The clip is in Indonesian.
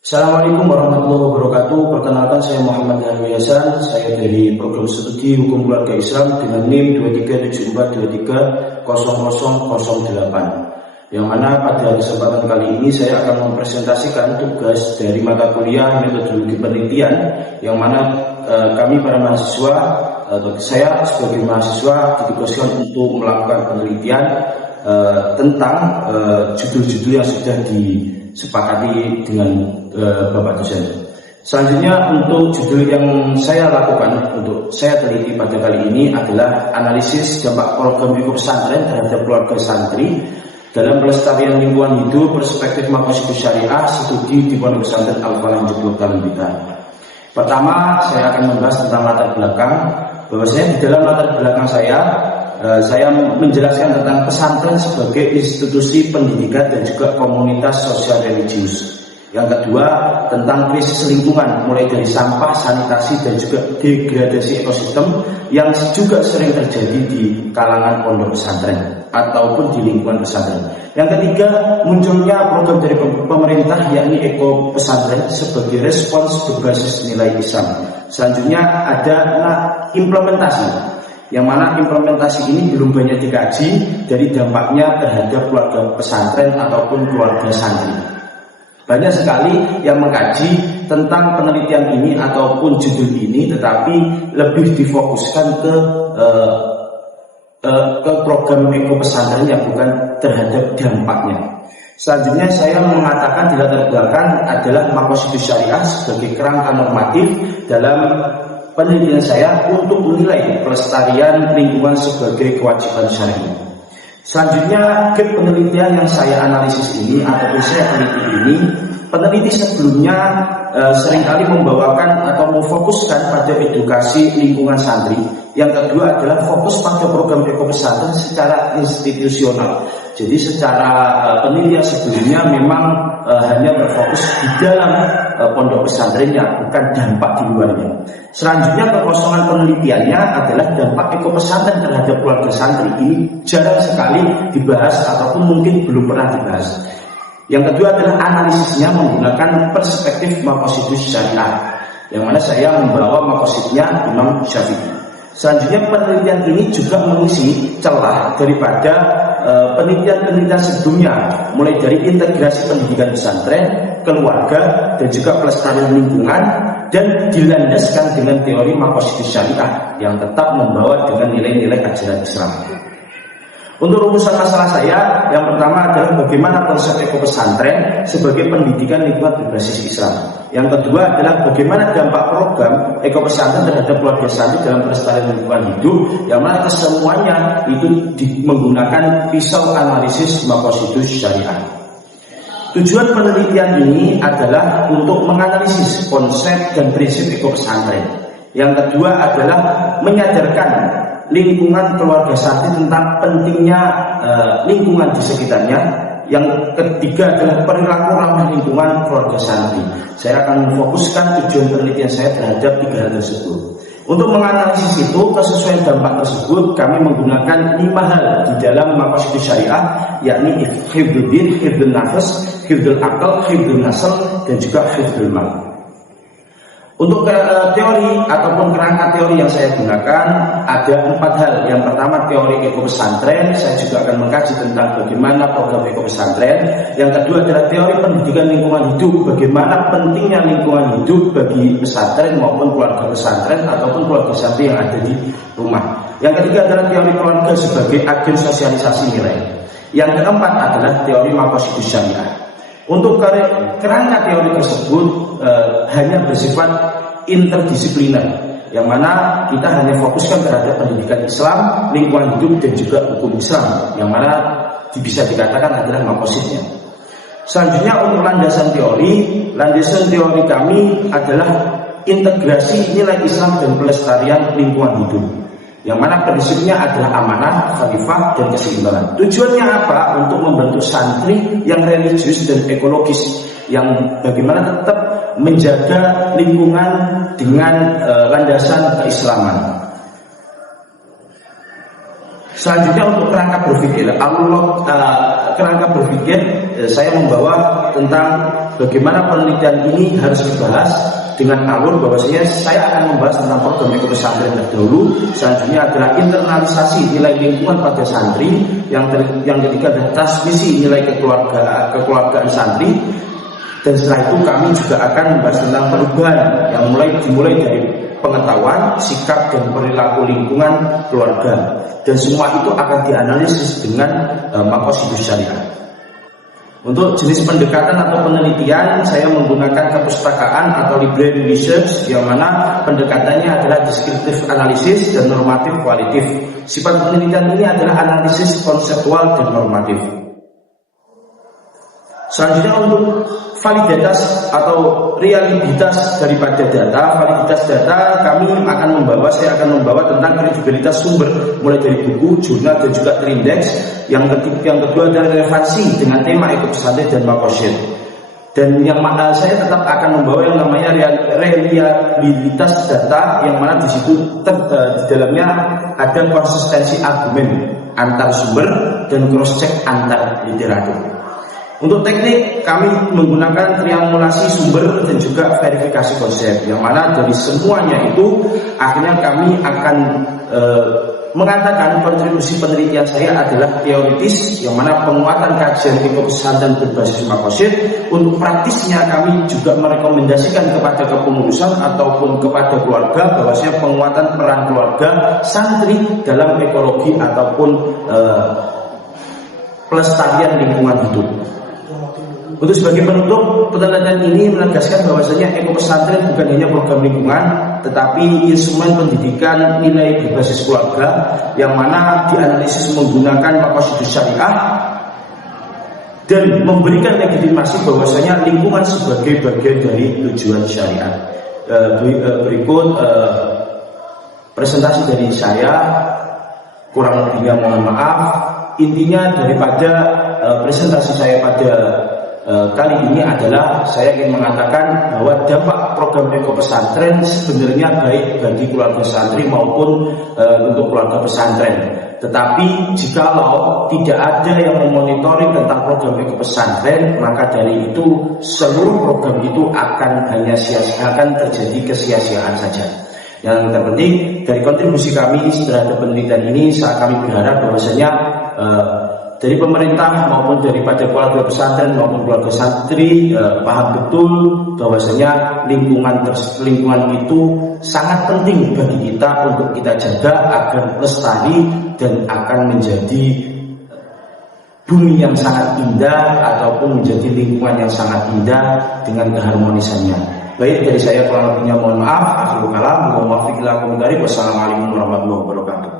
Assalamualaikum warahmatullahi wabarakatuh. Perkenalkan, saya Muhammad Hanwi Hasan. Saya dari program studi Hukum Keluarga Islam dengan NIM 2374230008. Yang mana pada kesempatan kali ini saya akan mempresentasikan tugas dari mata kuliah metodologi penelitian, yang mana kami para mahasiswa atau saya sebagai mahasiswa ditugaskan untuk melakukan penelitian tentang judul-judul yang sudah disepakati dengan Bapak dosen. Selanjutnya, untuk judul yang saya lakukan, untuk saya teliti pada kali ini adalah analisis dampak program Eko Pesantren terhadap keluarga santri dalam pelestarian lingkungan hidup, perspektif makosidu syariah, studi di Pondok Pesantren Al-Falah Joglo Blitar. Pertama, saya akan membahas tentang latar belakang. Bahwasanya di dalam latar belakang saya menjelaskan tentang pesantren sebagai institusi pendidikan dan juga komunitas sosial religius. Yang kedua, tentang krisis lingkungan, mulai dari sampah, sanitasi, dan juga degradasi ekosistem yang juga sering terjadi di kalangan pondok pesantren ataupun di lingkungan pesantren. Yang ketiga, munculnya program dari pemerintah yakni Eko Pesantren sebagai respons berbasis nilai Islam. Selanjutnya ada implementasi, yang mana implementasi ini belum banyak dikaji dari dampaknya terhadap keluarga pesantren ataupun keluarga santri. Banyak sekali yang mengkaji tentang penelitian ini ataupun judul ini, tetapi lebih difokuskan ke program Eko Pesantren yang bukan terhadap dampaknya. Selanjutnya, saya mengatakan di latar belakang adalah makosidu syariah sebagai kerangka normatif dalam penelitian saya untuk menilai pelestarian lingkungan sebagai kewajiban syar'i. Selanjutnya, gap penelitian yang saya analisis ini ataupun saya teliti ini, peneliti sebelumnya seringkali membawakan atau memfokuskan pada edukasi lingkungan santri. Yang kedua adalah fokus pada program Eko Pesantren secara institusional. Jadi secara penelitian sebelumnya memang hanya berfokus di dalam pondok pesantrennya, bukan dampak di luarnya. Selanjutnya, kekosongan penelitiannya adalah dampak Eko Pesantren terhadap keluarga santri. Ini jarang sekali dibahas ataupun mungkin belum pernah dibahas. Yang kedua adalah analisisnya menggunakan perspektif makosidu syariah, yang mana saya membawa makosidnya Imam Syafi'i. Selanjutnya, penelitian ini juga mengisi celah daripada penelitian-penelitian sebelumnya, mulai dari integrasi pendidikan pesantren, keluarga, dan juga pelestarian lingkungan, dan dilandaskan dengan teori makosidu syariah yang tetap membawa dengan nilai-nilai ajaran Islam. Untuk rumusan masalah saya, yang pertama adalah bagaimana konsep Eko Pesantren sebagai pendidikan lingkungan berbasis Islam. Yang kedua adalah bagaimana dampak program Eko Pesantren terhadap keluarga santri dalam pelestarian lingkungan hidup, yang mana kesemuanya itu menggunakan pisau analisis makosidu syariah. Tujuan penelitian ini adalah untuk menganalisis konsep dan prinsip Eko Pesantren. Yang kedua adalah menyadarkan lingkungan keluarga santri tentang pentingnya lingkungan di sekitarnya. Yang ketiga adalah perilaku ramah lingkungan keluarga santri. Saya akan memfokuskan tujuan penelitian saya terhadap 3 hal tersebut. Untuk menganalisis itu, kesesuaian dampak tersebut, kami menggunakan 5 hal di dalam makosidu syariah, yakni hifdzul din, hifdzul nafas, hifdzul akal, hifdzul nasl, dan juga hifdzul mal. Untuk teori ataupun kerangka teori yang saya gunakan ada 4 hal. Yang pertama, teori Eko Pesantren. Saya juga akan mengkaji tentang bagaimana program Eko Pesantren. Yang kedua adalah teori pendidikan lingkungan hidup, bagaimana pentingnya lingkungan hidup bagi pesantren maupun keluarga pesantren ataupun keluarga santri yang ada di rumah. Yang ketiga adalah teori keluarga sebagai agen sosialisasi nilai. Yang keempat adalah teori makosidu syariah. Untuk kerangka teori tersebut hanya bersifat interdisipliner, yang mana kita hanya fokuskan terhadap pendidikan Islam, lingkungan hidup, dan juga hukum Islam, yang mana bisa dikatakan adalah makosidnya. Selanjutnya, untuk landasan teori kami adalah integrasi nilai Islam dan pelestarian lingkungan hidup, yang mana prinsipnya adalah amanah, khalifah, dan keseimbangan. Tujuannya apa? Untuk membentuk santri yang religius dan ekologis, yang bagaimana tetap menjaga lingkungan dengan landasan keislaman. Selanjutnya, untuk kerangka berpikir, kerangka berpikir saya membawa tentang bagaimana penelitian ini harus dibahas dengan alur bahwasanya saya akan membahas tentang program ekopesantren terdahulu. Selanjutnya adalah internalisasi nilai lingkungan pada santri. Yang ketiga adalah transmisi nilai kekeluargaan santri. Dan setelah itu kami juga akan membahas tentang perubahan yang dimulai dari pengetahuan, sikap, dan perilaku lingkungan keluarga. Dan semua itu akan dianalisis dengan Maqasidus Syariah. Untuk jenis pendekatan atau penelitian, saya menggunakan kepustakaan atau library research, yang mana pendekatannya adalah deskriptif analisis dan normatif kualitatif. Sifat penelitian ini adalah analisis konseptual dan normatif. Selanjutnya untuk validitas atau realitas daripada data. Validitas data saya akan membawa tentang kredibilitas sumber, mulai dari buku, jurnal, dan juga terindeks. Yang kedua adalah relevansi dengan tema ekopesantren dan maqasid. Dan yang mana saya tetap akan membawa yang namanya reliabilitas data, yang mana di situ di dalamnya ada konsistensi argumen antar sumber dan cross check antar literatur. Untuk teknik, kami menggunakan triangulasi sumber dan juga verifikasi konsep, yang mana dari semuanya itu akhirnya kami akan mengatakan kontribusi penelitian saya adalah teoritis, yang mana penguatan kajian ekopesantren berbasis maqasid. Untuk praktisnya kami juga merekomendasikan kepada kepengurusan ataupun kepada keluarga bahwasanya penguatan peran keluarga santri dalam ekologi ataupun pelestarian lingkungan hidup. Untuk sebagai penutup, penelitian ini menegaskan bahwasanya ekopesantren bukan hanya program lingkungan, tetapi instrumen pendidikan nilai berbasis keluarga, yang mana dianalisis menggunakan Maqasidus Syariah dan memberikan legitimasi bahwasanya lingkungan sebagai bagian dari tujuan syariat. Berikut presentasi dari saya, kurang lebihnya mohon maaf. Intinya daripada presentasi saya pada kali ini adalah saya ingin mengatakan bahwa dampak program ekopesantren sebenarnya baik bagi keluarga santri maupun untuk keluarga pesantren. Tetapi jikalau tidak ada yang memonitoring tentang program ekopesantren, maka dari itu seluruh program itu akan terjadi kesia-siaan saja. Yang terpenting dari kontribusi kami terhadap penelitian ini, kami berharap bahwasanya dari pemerintah maupun daripada keluarga pesantren maupun keluarga santri paham betul bahwasanya lingkungan itu sangat penting bagi kita untuk kita jaga agar lestari dan akan menjadi bumi yang sangat indah ataupun menjadi lingkungan yang sangat indah dengan keharmonisannya. Baik, dari saya kurang lebihnya mohon maaf. Akhirul kalam, wassalamualaikum warahmatullahi wabarakatuh.